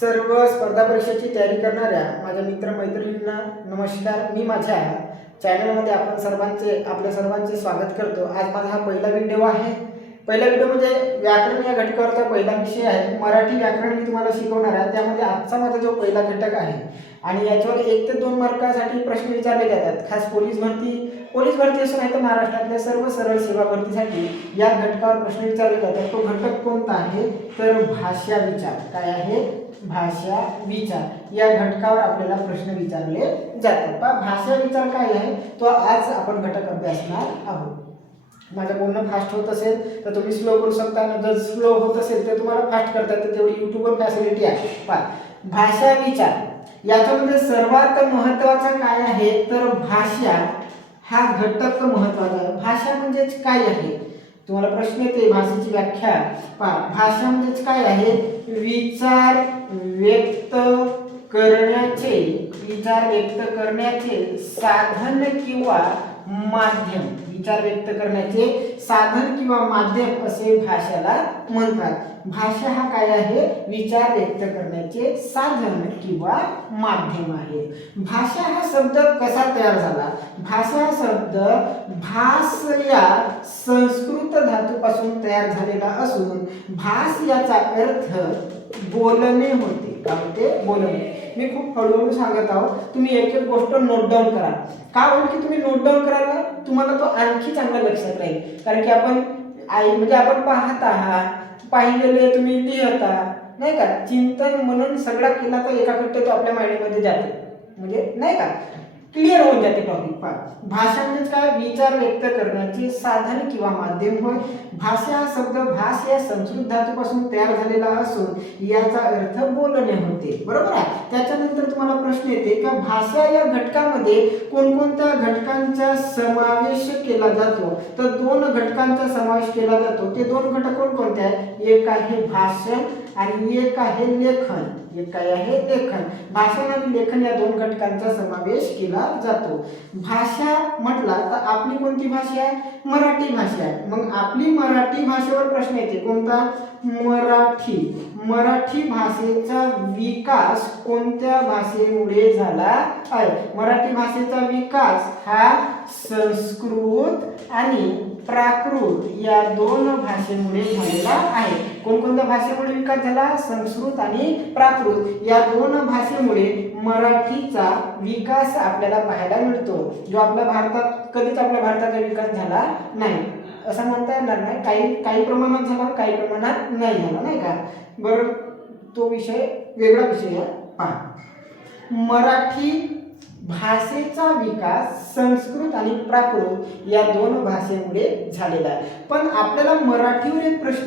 सर्व स्पर्धा परीक्षेची तयारी करणाऱ्या माझ्या मित्रमैत्रिणींना नमस्कार. मी माझ्या चॅनलमध्ये आपल्या सर्वांचे स्वागत करतो. आज माझा हा पहिला व्हिडिओ आहे. पहिला व्हिडिओ म्हणजे व्याकरण या घटकावरचा पहिला विषय आहे. मराठी व्याकरण मी तुम्हाला शिकवणार आहे. त्यामध्ये आजचा माझा जो पहिला घटक आहे आणि याच्यावर 1 ते 2 मार्कासाठी प्रश्न विचारले जातात. खास पोलीस भरती असं नाही तर महाराष्ट्रातल्या सर्व सरळ सेवा भरतीसाठी या घटकावर प्रश्न विचारले जातात. तो घटक कोणता आहे तर भाषा विचार. काय आहे? भाषा विचार या घटकावर आपल्याला प्रश्न विचारले जातात. भाषा विचार काय आहे तो आज आपण घटक अभ्यासणार आहोत. माझं बोलणं फास्ट होत असेल तर तुम्ही स्लो करू शकता, जर स्लो होत असेल तर तुम्हाला फास्ट करता येतं. तेवढी यूट्यूबवर फॅसिलिटी आहे. भाषा विचार याच्यामध्ये सर्वात महत्त्वाचं काय आहे तर भाषा हा घटक महत्त्वाचा आहे. भाषा म्हणजेच काय आहे तुम्हाला प्रश्न येते. भाषेची व्याख्या भाषा म्हणजेच काय आहे? विचार व्यक्त करण्याचे साधन किंवा माध्यम. विचार व्यक्त करण्याचे साधन किंवा माध्यम असे भाषेला म्हणतात. भाषा हा काय आहे? विचार व्यक्त करण्याचे साधन किंवा माध्यम आहे. भाषा हा शब्द कसा तयार झाला? भाषा हा शब्द भास या संस्कृत धातूपासून तयार झालेला असून भास याचा अर्थ बोलणे होते. काय होते? बोलणे. मी खूप हळूहळू सांगत आहोत. तुम्ही एक एक गोष्ट नोट डाऊन करा. का होईल की तुम्ही नोट डाऊन कराल ना तुम्हाला तो आणखी चांगला लक्षात राहील. कारण की आपण पाहत आहात, पाहिलेले तुम्ही लिहता नाही का. चिंतन मनन सगळा केला तर एकाकडे तो आपल्या माइंडमध्ये जाते, म्हणजे नाही का क्लिअर होऊन जाते टॉपिक. भाषा म्हणजेच काय? विचार व्यक्त करण्याचे साधन किंवा माध्यम होय. भाषा हा शब्द भास या संस्कृत धातूपासून तयार झालेला असून याचा अर्थ बोलणे होते. बरोबर आहे. त्याच्यानंतर तुम्हाला प्रश्न येते का भाषा या घटकामध्ये कोणकोणत्या घटकांचा समावेश केला जातो? तर 2 घटकांचा समावेश केला जातो. ते 2 घटक कोणकोणते आहेत? एक आहे भाषण आणि एक आहे लेखन. एक काय आहे? लेखन. भाषण आणि लेखन या 2 घटकांचा समावेश केला जातो. भाषा म्हटला तर आपली कोणती भाषा आहे? मराठी भाषा आहे. मग आपली मराठी भाषेवर प्रश्न येते कोणता? मराठी भाषेचा विकास कोणत्या भाषेमुळे झाला आहे? मराठी भाषेचा विकास हा संस्कृत आणि प्राकृत या 2 भाषेमुळे झालेला आहे. कोणकोणत्या भाषेमुळे विकास झाला? संस्कृत आणि प्राकृत या 2 भाषेमुळे मराठीचा विकास आपल्याला पाहायला मिळतो. जो आपल्या भारताचा विकास झाला नाही असं म्हणता येणार नाही. काही प्रमाणात झाला, काही प्रमाणात नाही झाला, नाही का. बरं, तो वेगळा विषय आहे. मराठी भाषेचा विकास संस्कृत आणि प्राकृत या 2 भाषेमुळे झालेला आहे. पण आपल्याला मराठीवर एक प्रश्न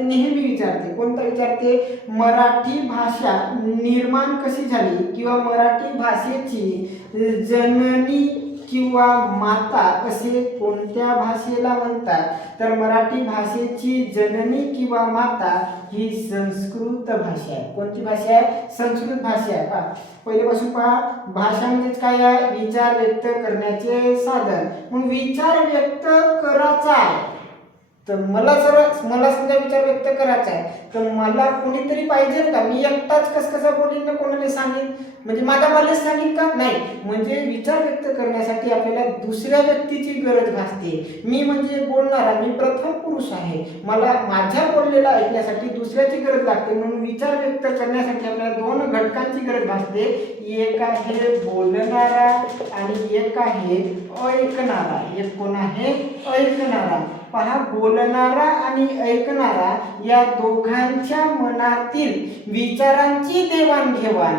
नेहमी विचारते. कोणता विचारते? मराठी भाषा निर्माण कशी झाली किंवा मराठी भाषेची जननी किंवा माता असे कोणत्या भाषेला म्हणतात? तर मराठी भाषेची जननी किंवा माता ही संस्कृत भाषा आहे. कोणती भाषा आहे? संस्कृत भाषा आहे. पहिल्यापासून भाषा म्हणजेच काय आहे? विचार व्यक्त करण्याचे साधन. मग विचार व्यक्त करायचा आहे तर मला समजा विचार व्यक्त करायचा आहे तर मला कोणीतरी पाहिजे का? मी एकटाच कसा बोलीन ना कोणाला सांगेन? म्हणजे मला सांगेन का? नाही. म्हणजे विचार व्यक्त करण्यासाठी आपल्याला दुसऱ्या व्यक्तीची गरज भासते. मी म्हणजे बोलणारा, मी प्रथम पुरुष आहे. मला माझ्या बोललेला ऐकण्यासाठी दुसऱ्याची गरज लागते. म्हणून विचार व्यक्त करण्यासाठी आपल्याला 2 घटकांची गरज भासते. एक आहे बोलणारा आणि एक आहे ऐकणारा. एक कोण आहे? ऐकणारा. बोलणारा आणि ऐकणारा या दोघांच्या मनातील विचारांची देवाणघेवाण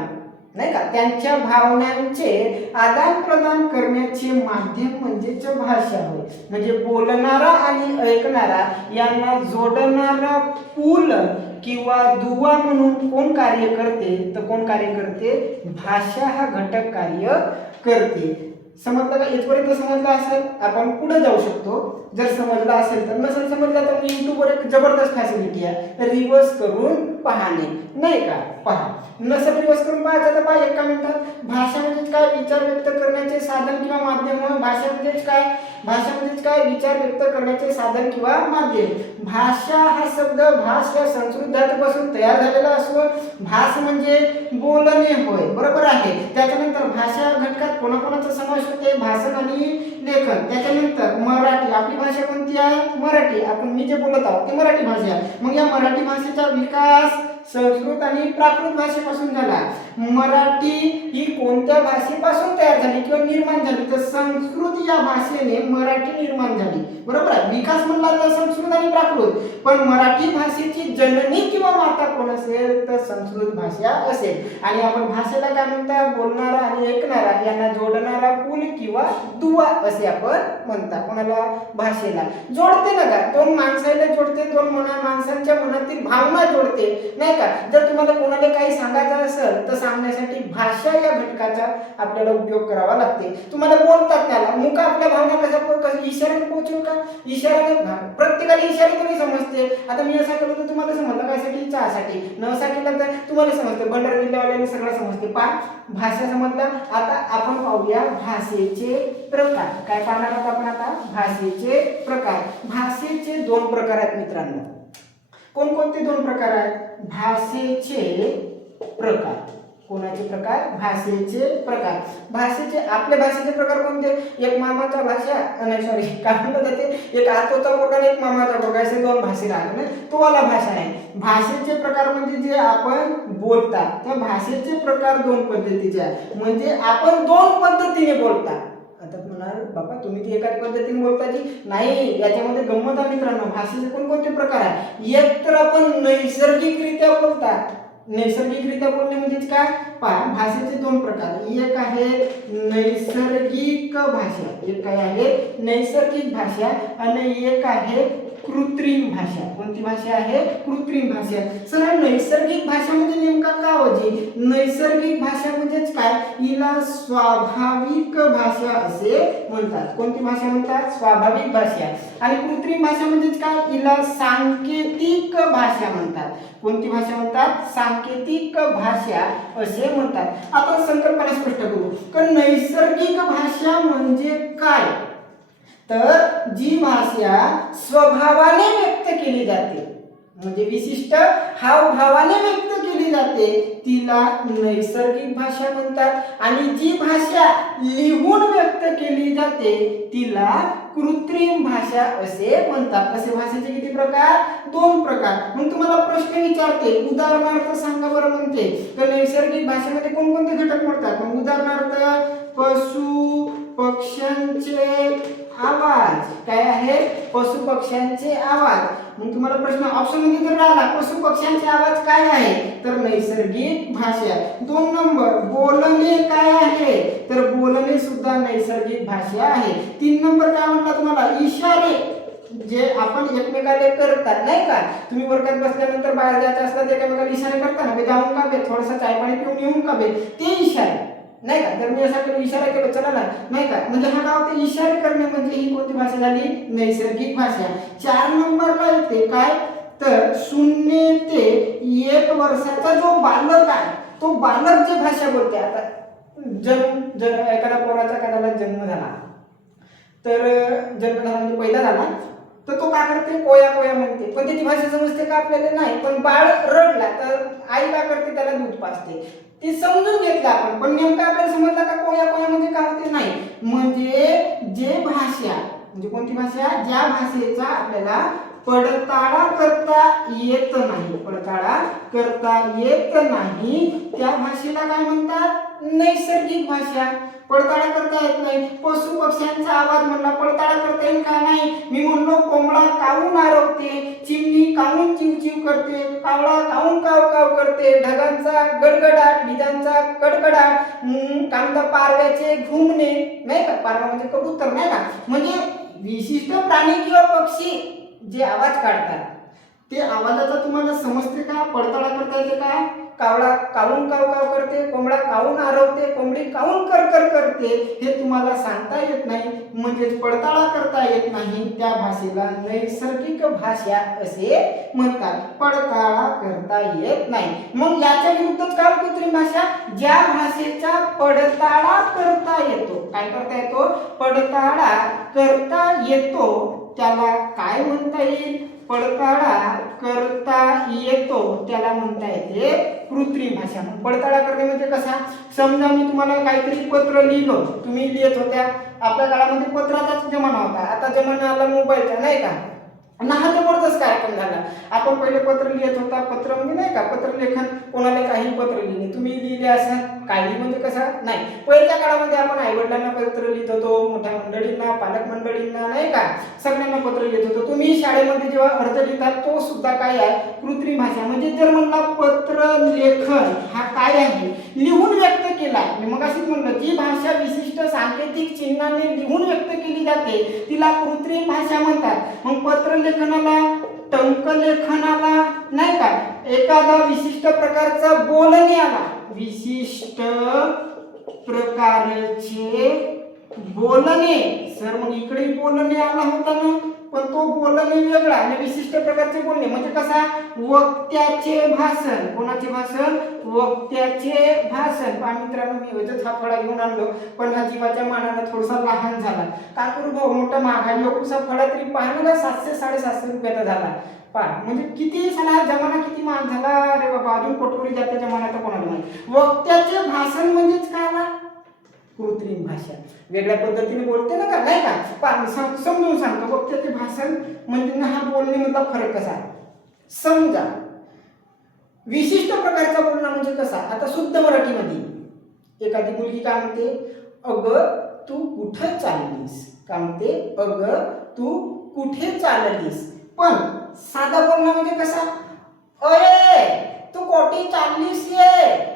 नाही का, त्यांच्या भावनांचे आदान प्रदान करण्याचे माध्यम म्हणजेच भाषा होय. म्हणजे बोलणारा आणि ऐकणारा यांना जोडणारा पूल किंवा दुवा म्हणून कोण कार्य करते? भाषा हा घटक कार्य करते. समजलं का? इथपर्यंत समजलं असेल. आपण पुढे जाऊ शकतो. जर समजला असेल तर, नसेल समजला तर युट्यूबवर एक जबरदस्त फॅसिलिटी आहे, रिव्हर्स करून पाहणे, नाही का? पहा. नसेल रिव्हर्स करून पाहायचं तर पहा एका मिनिटात. भाषा म्हणजेच काय? विचार व्यक्त करण्याचे साधन किंवा माध्यम. भाषा म्हणजेच काय? भाषा म्हणजेच काय? विचार व्यक्त करण्याचे साधन किंवा माध्यम. भाषा हा शब्द भाष या संस्कृत धातूपासून तयार झालेला असून भास म्हणजे बोलणे होय, बरोबर आहे. त्याच्यानंतर भाषा घटकात कोणाकोणाचा समावेश होते? भाषण आणि लेखन. त्याच्यानंतर मराठी, आपली भाषा कोणती आहे? मराठी. आपण मी जे बोलत आहोत ते मराठी भाषा आहे. मग या मराठी भाषेचा विकास संस्कृत आणि प्राकृत भाषेपासून झाला. मराठी ही कोणत्या भाषेपासून तयार झाली किंवा निर्माण झाली? तर संस्कृत या भाषेने मराठी निर्माण झाली, बरोबर आहे. विकास म्हणला तर संस्कृत आणि प्राकृत, पण मराठी भाषेची जननी किंवा माता कोण असेल? तर संस्कृत भाषा असेल. आणि आपण भाषेला काय म्हणता? बोलणारा आणि ऐकणारा यांना जोडणारा पूल किंवा दुवा असे आपण म्हणता. कोणाला? भाषेला जोडते ना का? दोन माणसाला जोडते, दोन माणसांच्या मनातील भावना जोडते, नाही का? जर तुम्हाला कोणाला काही सांगायचं असेल तर सांगण्यासाठी भाषा या घटकाचा आपल्याला उपयोग करावा लागते. तुम्हाला बोलतात त्याला मुका आपल्या भावना कशा इशाऱ्याने पोहोचू का? इशाऱ्याने प्रत्येकाला इशाऱ्याने समजते. आता मी असा केलं तर तुम्हाला समजलं कायसाठी? चहासाठी. न असा केला तर तुम्हाला समजते. भंडारा जिल्ह्यावाल्याने सगळं समजते. पहा भाषा समजला. आता आपण पाहूया भाषेचे प्रकार. काय पाहणार आहोत आपण आता? भाषेचे प्रकार. भाषेचे दोन प्रकार आहेत मित्रांनो. कोणकोणते दोन प्रकार आहेत? भाषेचे प्रकार. कोणाचे प्रकार? भाषेचे प्रकार. भाषेचे आपल्या भाषेचे प्रकार कोणते? एक मामाचा भाषा नाही सॉरी काय म्हणतात ते, एक आतोचा प्रकार, एक मामाचा प्रकार, असे दोन भाषे राहते ना, तो वाला भाषा नाही. भाषेचे प्रकार म्हणजे जे आपण बोलतात त्या भाषेचे प्रकार दोन पद्धतीचे आहे. म्हणजे आपण दोन पद्धतीने बोलता. आता म्हणाल बाबा तुम्ही ती एकाच पद्धतीने बोलता जी नाही, याच्यामध्ये गंमत आहे मित्रांनो. भाषेचे कोणकोणते प्रकार आहे? एक तर आपण नैसर्गिकरित्या बोलतात. नैसर्गिकरित्या बोलणे म्हणजे काय? पहा भाषेचे दोन प्रकार. एक आहे नैसर्गिक भाषा, एक काय आहे? नैसर्गिक भाषा, आणि एक आहे कृत्रिम भाषा. कोणती भाषा आहे? कृत्रिम भाषा. सर नैसर्गिक भाषा म्हणजे नेमका काय होती? नैसर्गिक भाषा म्हणजेच काय? हिला स्वाभाविक भाषा असे म्हणतात. कोणती भाषा म्हणतात? स्वाभाविक भाषा. आणि कृत्रिम भाषा म्हणजेच काय? हिला सांकेतिक भाषा म्हणतात. कोणती भाषा म्हणतात? सांकेतिक भाषा असे म्हणतात. आपण संकल्पना स्पष्ट करू. तर नैसर्गिक भाषा म्हणजे काय? तर जी भाषा स्वभावाने व्यक्त केली जाते, म्हणजे विशिष्ट हावभावाने व्यक्त केली जाते, तिला नैसर्गिक भाषा म्हणतात. आणि जी भाषा लिहून व्यक्त केली जाते तिला कृत्रिम भाषा असे म्हणतात. असे भाषेचे किती प्रकार? दोन प्रकार. मग तुम्हाला प्रश्न विचारते, उदाहरणार्थ सांगा बरं म्हणते. तर नैसर्गिक भाषेमध्ये कोणकोणते घटक म्हणतात? मग उदाहरणार्थ पशु पक्ष्यांचे आवाज. काय आहे? पशु पक्ष्यांचे आवाज. मग तुम्हाला प्रश्न ऑप्शन मध्ये जर राहिला पशु पक्ष्यांचे आवाज काय आहे? तर नैसर्गिक भाषा. 2 नंबर बोलणे काय आहे? तर बोलणे सुद्धा नैसर्गिक भाषा आहे. 3 नंबर काय म्हटलं तुम्हाला? इशारे, जे आपण एकमेकाला करतात नाही का? तुम्ही वर्गात बसल्यानंतर बाहेर जायचं असलं तर एकमेकाला इशारे करता ना, जाऊन का बे, थोडासा चाय पाणी पिऊन येऊन का बे, ते इशारे नाही का? तर मी असा केलं इशारा केला चला ना, नाही का? म्हणजे हा गाव ते इशारे करणे म्हणजे ही कोणती भाषा झाली? नैसर्गिक भाषा. 4 नंबरला येते काय? तर 0 ते 1 वर्षाचा जो बालक आहे तो बालक जे भाषा बोलते. आता एखाद्या पोराचा एखाद्याला जन्म झाला, तर जन्म झाला म्हणजे पहिला झाला तर तो काय करते? कोया कोया म्हणते. पण त्याची भाषा समजते का आपल्याला? नाही. पण बाळ रडला तर आई काय करते? त्याला दूध पाजते. ते समजून घेतलं आपण, पण नेमकं आपल्याला समजलं का कोया कोया म्हणजे काय होते? नाही. म्हणजे जे भाषा म्हणजे कोणती भाषा? ज्या भाषेचा आपल्याला पडताळा करता येत नाही, पडताळा करता येत नाही त्या भाषेला काय म्हणतात? नैसर्गिक भाषा. पडताळा करता येत नाही. पशु पक्ष्यांचा आवाज म्हणला, पडताळा करता येईल का? नाही. मी म्हणलो कोंबडा काऊन आरवते, चिमणी काऊन चिवचिव करते, कावळा काऊन काव काव करते, ढगांचा गडगडाट, विजांचा कडकडाट, कांदा पारव्याचे घुमणे नाही का? पारवा म्हणजे कबूतर नाही का? म्हणजे विशिष्ट प्राणी किंवा पक्षी जे आवाज काढतात ते आवाजाचा तुम्हाला समजते का? पडताळा करता येते का? कावळा काऊन काव काव करते, कोंबडा काऊन आरवते, कोंबडी काऊन कर कर करते, हे तुम्हाला सांगता येत नाही, म्हणजेच पडताळा करता येत नाही, त्या भाषेला नैसर्गिक भाषा असे म्हणतात. पडताळा करता येत नाही. मग याच्या विरुद्धच काय कृत्रिम भाषा? ज्या भाषेचा पडताळा करता येतो. काय करता येतो? पडताळा करता येतो त्याला काय म्हणता येईल? पडताळा करता येतो त्याला म्हणता येते कृत्रिम भाषा. पडताळा करणे म्हणजे कसा? समजा मी तुम्हाला काहीतरी पत्र लिहिलं, तुम्ही लिहित होत्या, आपल्या काळामध्ये पत्राचाच जमाना होता, आता जमाना आला मोबाईलचा, नाही का? हा जबरदस्त कार्यक्रम झाला. आपण पहिले पत्र लिहित होता, पत्र म्हणजे नाही का पत्रलेखन, कोणाला काही पत्र लिहिणे, तुम्ही लिहिले असं काही म्हणजे कसं नाही. पहिल्या काळामध्ये आपण आईवडिलांना पत्र लिहित होतो, मोठ्या मंडळींना, पालक मंडळींना, नाही का, सगळ्यांना पत्र लिहित होतो. तुम्ही शाळेमध्ये जेव्हा अर्ज लिहितात तो सुद्धा काय आहे? कृत्रिम भाषा. म्हणजे जर म्हणला पत्र लेखन हा काय आहे? लिहून व्यक्त केला. मग अशीच म्हणलं जी भाषा विशिष्ट सांकेतिक चिन्हाने लिहून व्यक्त केली जाते तिला कृत्रिम भाषा म्हणतात. मग पत्र लेखनाला, टंकलेखनाला, नाही का, एखादा विशिष्ट प्रकारचा बोलण्याला, विशिष्ट प्रकारचे बोलणे, सर मग इकडे बोलणे आला होता ना, पण तो बोलणे वेगळा आणि विशिष्ट प्रकारचे बोलणे म्हणजे कसा? वक्त्याचे भाषण. कोणाचे भाषण? वक्त्याचे भाषण. पहा मित्रांनो, मी हा फळा घेऊन आणलो, पण हा जीवाच्या मानाने थोडासा लहान झाला. का करू भाऊ, मोठा महागाई लोकसा फळा तरी पाहण्याला 700-750 रुपयाचा झाला. पहा म्हणजे किती साला जमाना किती महाग झाला रे बाबा. अजून कोटकोरी जाते जमाना तर कोणाला नाही. वक्त्याचे भाषण म्हणजेच काय ना? कृत्रिम भाषा. वेगळ्या पद्धतीने बोलते ना का, नाही का? समजून सांगतो. वक्त्याचे भाषण म्हणजे हा बोलणे मधला फरक कसा? समजा विशिष्ट प्रकारचा बोलणं म्हणजे कसा? आता शुद्ध मराठीमध्ये एखादी मुलगी काय म्हणते? अगं तू कुठे चाललीस? काय म्हणते? अगं तू कुठे चाललीस? पण साधा बोलणं म्हणजे कसा? अरे तू कोठी चाललीस ये.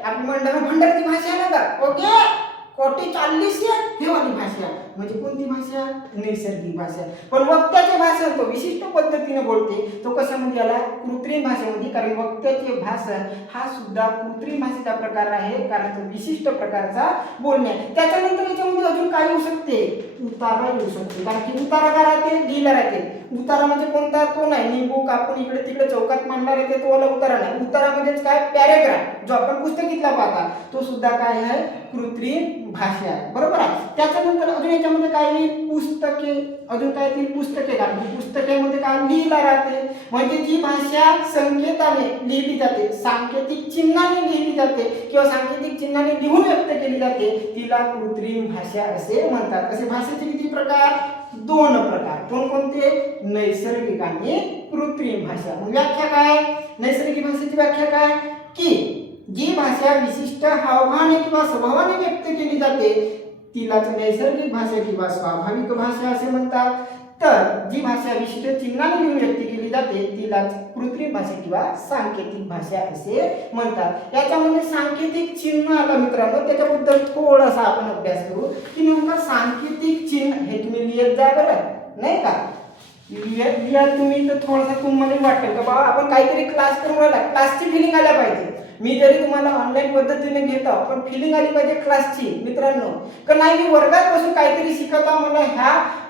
आपली भंडारची भाषा आहे ना का? ओके कोठी चाललीस ये, हे वाली भाषा. म्हणजे कोणती भाषा? नैसर्गिक भाषा. पण वक्त्याचे भाषण तो विशिष्ट पद्धतीने बोलते, तो कशामध्ये आला? कृत्रिम भाषेमध्ये. कारण वक्त्याचे भाषण हा सुद्धा कृत्रिम भाषेचा प्रकार आहे, कारण तो विशिष्ट प्रकारचा बोलणे. त्याच्यानंतर याच्यामध्ये अजून काय येऊ शकते? उतारा येऊ शकते. कारण की उतारा काय राहते? लिहिला राहते. उतारा म्हणजे कोणता? तो नाही निंबू कापून इकडे तिकडे चौकात मांडणार येते तो वाला उतारा नाही. उतारा म्हणजेच काय? पॅरेग्राफ, जो आपण पुस्तकीतला पाहता तो सुद्धा काय आहे? कृत्रिम भाषा आहे. बरोबर आहे. त्याच्यानंतर अजून याच्यामध्ये काय येईल? पुस्तके. अजून काय येतील? पुस्तके. कारण पुस्तकेमध्ये काय लिहिला राहते, म्हणजे जी भाषा संकेताने लिहिली जाते, सांकेतिक चिन्हाने लिहिली जाते किंवा सांकेतिक चिन्हाने लिहून व्यक्त केली जाते तिला कृत्रिम भाषा असे म्हणतात. असे भाषेचे किती प्रकार? 2 प्रकार. कोणकोणते? नैसर्गिक आणि कृत्रिम भाषा. मग व्याख्या काय? नैसर्गिक भाषेची व्याख्या काय? की जी भाषा विशिष्ट हावभावाने किंवा स्वभावाने व्यक्त केली जाते तिलाच नैसर्गिक भाषा किंवा स्वाभाविक भाषा असे म्हणतात. तर जी भाषा विशिष्ट चिन्हाने लिहून व्यक्त केली जाते तिलाच कृत्रिम भाषा किंवा सांकेतिक भाषा असे म्हणतात. याच्यामध्ये सांकेतिक चिन्ह आलं मित्रांनो, त्याच्याबद्दल थोडासा आपण अभ्यास करू की नेमकं सांकेतिक चिन्ह हे तुम्ही लिहित जा बरं, नाही का? लिहा तुम्ही तर थोडासा तुम्हाला वाटेल का बाबा आपण काहीतरी क्लास करून राहिला, क्लासची फिलिंग आल्या पाहिजे. मी जरी तुम्हाला ऑनलाईन पद्धतीने घेतो पण फिलिंग आली पाहिजे क्लासची मित्रांनो. का नाही मी वर्गात बसून काहीतरी शिकत आहे, मला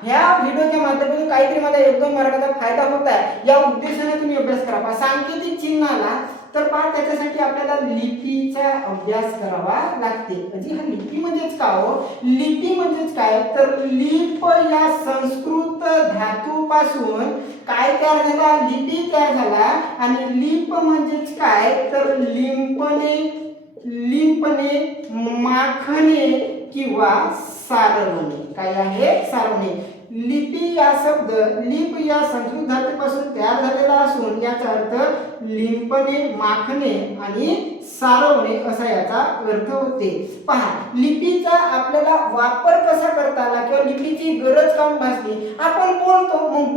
ह्या व्हिडिओच्या माध्यमातून काहीतरी माझा 1-2 मार्गाचा फायदा होत आहे या उद्देशाने तुम्ही अभ्यास करा. सांकेतिक चिन्हाला तर पहा त्याच्यासाठी आपल्याला लिपीचा अभ्यास करावा लागते. म्हणजे हा लिपी म्हणजेच काय हो? लिपी म्हणजेच काय? तर लिप या संस्कृत धातूपासून काय तयार झाला? लिपी तयार झाला. आणि लिप म्हणजेच काय? तर लिंपणे, माखणे किंवा सारवणे. काय आहे? सारवणे. लिपी या शब्द लिप या संस्कृत धातूपासून तयार झालेला असून याचा अर्थ लिंपणे, माखणे आणि सारवणे असा याचा अर्थ होते. पहा लिपीचा आपल्याला वापर कसा करता आला किंवा लिपीची गरज काऊन भासली? आपण बोलतो, मग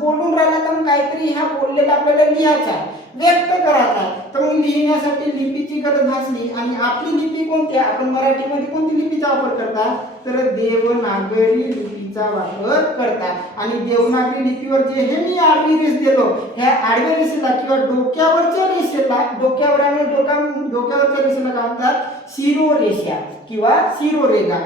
बोलून राहिला तर मग काहीतरी ह्या बोललेला आपल्याला लिहायचा आहे, व्यक्त करायचा. तर मग लिहिण्यासाठी लिपीची गरज भासली. आणि आपली लिपी कोणती? आपण मराठीमध्ये कोणती लिपीचा वापर करता? तर देवनागरी लिपीचा लिपीचा वापर करतात. आणि देवनागरी लिपीवर जे हे मी आडवी रेष दिलो, ह्या आडव्या रेषेला किंवा डोक्यावरच्या रेषेला डोक्यावरच्या रेषेला काय म्हणतात, शिरोरेषा किंवा शिरोरेखा.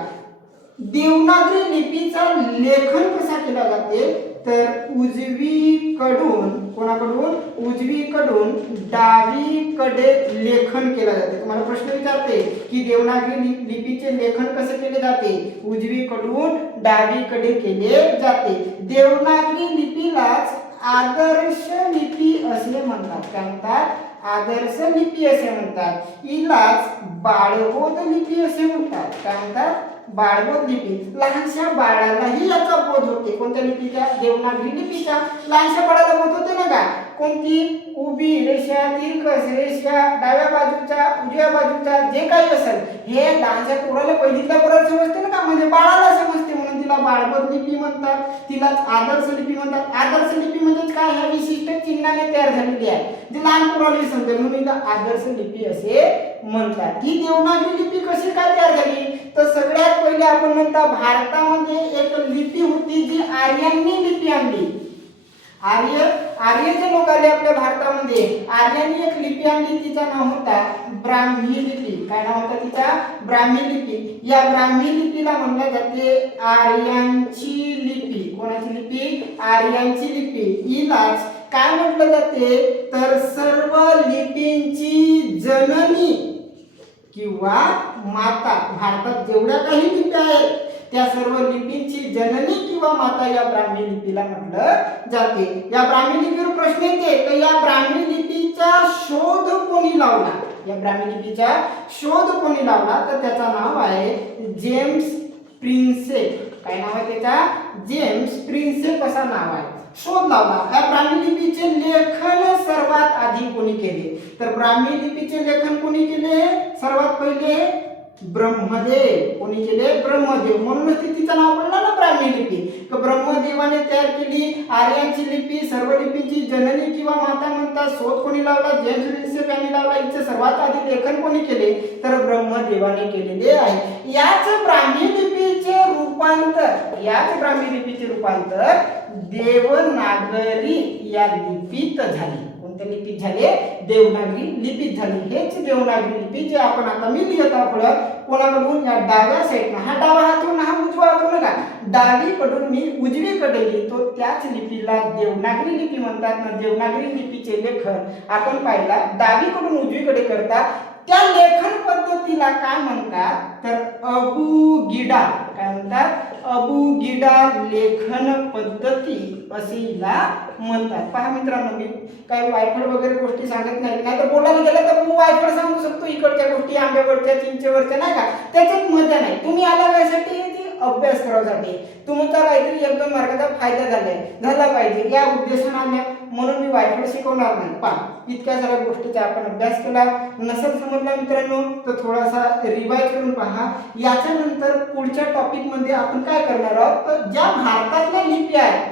देवनागरी लिपीचा लेखन कसा केला जाते तर उजवीकडून, कोणाकडून, उजवीकडून डावीकडे लेखन केले जाते. तुम्हाला प्रश्न विचारते की देवनागरी लिपीचे लेखन कसे केले जाते, उजवीकडून डावीकडे केले जाते. देवनागरी लिपीलाच आदर्श लिपी असे म्हणतात. काय म्हणतात, आदर्श लिपी असे म्हणतात. हिलाच बाळबोध लिपी असे म्हणतात. काय म्हणतात, बाळबोध लिपी. लहानशा बाळालाही याचा बोध होते. कोणत्या लिपीचा, देवनागरी लिपीचा. लहानशा बाळाला बोध होते ना का, कोणती, उभी रेषा, तिरकस रेषा, डाव्या बाजूचा, उजव्या बाजूचा, जे काही असेल हे लहानशा पोराला पहिलीतल्या पोराला समजते ना का, म्हणजे बाळाला समजते, म्हणून तिला बाळबोध लिपी म्हणतात. तिलाच आदर्श लिपी म्हणतात. आदर्श लिपी म्हणजेच काय, ह्या विशिष्ट चिन्हाने तयार झालेली आहे, जे लहान पोराला समजेल, म्हणून तिला आदर्श लिपी असे म्हणतात. ही देवनागरी लिपी कशी काय तयार झाली तर सगळ्यात पहिले आपण म्हणता भारतामध्ये एक लिपी होती जी आर्यांनी लिपी आणली. आर्य जे लोक आले आपल्या भारतामध्ये, आर्यांनी एक लिपी आणली, तिचं नाव होता ब्राह्मी लिपी. काय नाव होतं तिचा, ब्राह्मी लिपी. या ब्राह्मी लिपीला म्हणले जाते आर्यांची लिपी. कोणाची लिपी, आर्यांची लिपी. हिलाच काय म्हटलं जाते तर सर्व लिपींची जननी किंवा माता. भारतात जेवढ्या काही लिपी आहेत त्या सर्व लिपींची जननी किंवा माता या ब्राह्मी लिपीला म्हटलं जाते. या ब्राह्मी लिपीवर प्रश्न येते तर या ब्राह्मी लिपीचा शोध कोणी लावला, या ब्राह्मी लिपीचा शोध कोणी लावला तर त्याचं नाव आहे जेम्स प्रिन्सेप. काय नाव आहे त्याचा, जेम्स प्रिन्सेप असा नाव आहे. शोध लावला. या ब्राह्मी लिपीचे लेखन सर्वात आधी कोणी केले तर ब्राह्मी लिपीचे लेखन कोणी केले, सर्वात पहिले ब्रह्मदेव. कोणी केले, ब्रह्मदेव. म्हणूनच तिचं नाव पडलं ना ब्राह्मी लिपी. तर ब्रह्मदेवाने तयार केली आर्यांची लिपी. सर्व लिपींची जननी किंवा माता म्हणतात. शोध कोणी लावला, जेम्स प्रिन्सेप यांनी लावला. हिचे सर्वात आधी लेखन कोणी केले तर ब्रह्मदेवाने केलेले आहे. याच ब्राह्मी लिपीचे रूपांतर देवनागरी या लिपीत झाले. कोणत्या लिपीत झाले, देवनागरी लिपीत झाली. हेच देवनागरी लिपी जे आपण आता मी लिहित आहोत कोणाकडून, या डाव्या साईडला, हा डावा हातून हा उजवा हातून का, डावीकडून मी उजवीकडे लिहितो त्याच लिपीला देवनागरी लिपी म्हणतात ना. देवनागरी लिपीचे लेखन आपण पाहिला डावीकडून उजवीकडे करतात. त्या लेखन पद्धतीला काय म्हणतात तर अबुगिडा. काय म्हणतात, अबुगिडा लेखन पद्धती असे हिला म्हणतात. पहा मित्रांनो, मी काही वायफळ वगैरे गोष्टी सांगत नाही तर बोलायला गेलं तर मी वायफळ सांगू शकतो, इकडच्या गोष्टी आंब्यावरच्या चिंचेवरच्या नाही का, त्याच्यात मजा नाही. तुम्ही आला यासाठी अभ्यास करायसाठी, तुमचा काहीतरी 1-2 मार्काचा फायदा झाला पाहिजे या उद्देशाने आल्या, म्हणून मी वायफळ शिकवणार नाही. पहा इतक्या साऱ्या गोष्टीचा आपण अभ्यास केला. नसेल समजला मित्रांनो तर थोडासा रिवाइज करून पहा. याच्यानंतर पुढच्या टॉपिक मध्ये आपण काय करणार आहोत तर ज्या भारतातल्या लिपी आहेत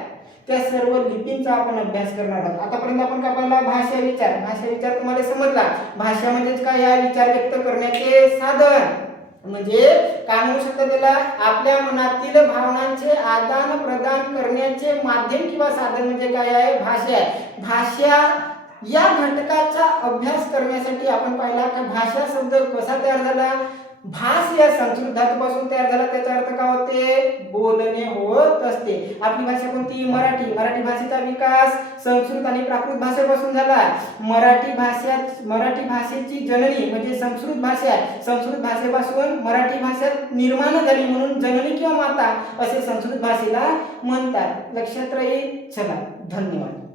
त्या सर्व लिपींचा आपण अभ्यास करणार आहोत. आतापर्यंत आपण काय पाहिला, भाषा विचार तुम्हाला समजला. भाषा म्हणजेच काय, या विचार व्यक्त करण्याचे साधन. म्हणजे काय म्हणू शकतो त्याला, आपल्या मनातील भावनांचे आदान प्रदान करण्याचे माध्यम किंवा साधन म्हणजे काय आहे, भाषा आहे. भाषा या घटकाचा अभ्यास करण्यासाठी आपण पाहिला की भाषा शब्द कसा तयार झाला, भास या संस्कृत धातूपासून तयार झाला. त्याचा अर्थ काय होते, बोलणे होत असते. आपली भाषा कोणती, मराठी. मराठी भाषेचा विकास संस्कृत आणि प्राकृत भाषेपासून झाला. मराठी भाषेची जननी म्हणजे संस्कृत भाषा आहे. संस्कृत भाषेपासून मराठी भाषा निर्माण झाली, म्हणून जननी किंवा माता असे संस्कृत भाषेला म्हणतात. लक्षात राहील. चला, धन्यवाद.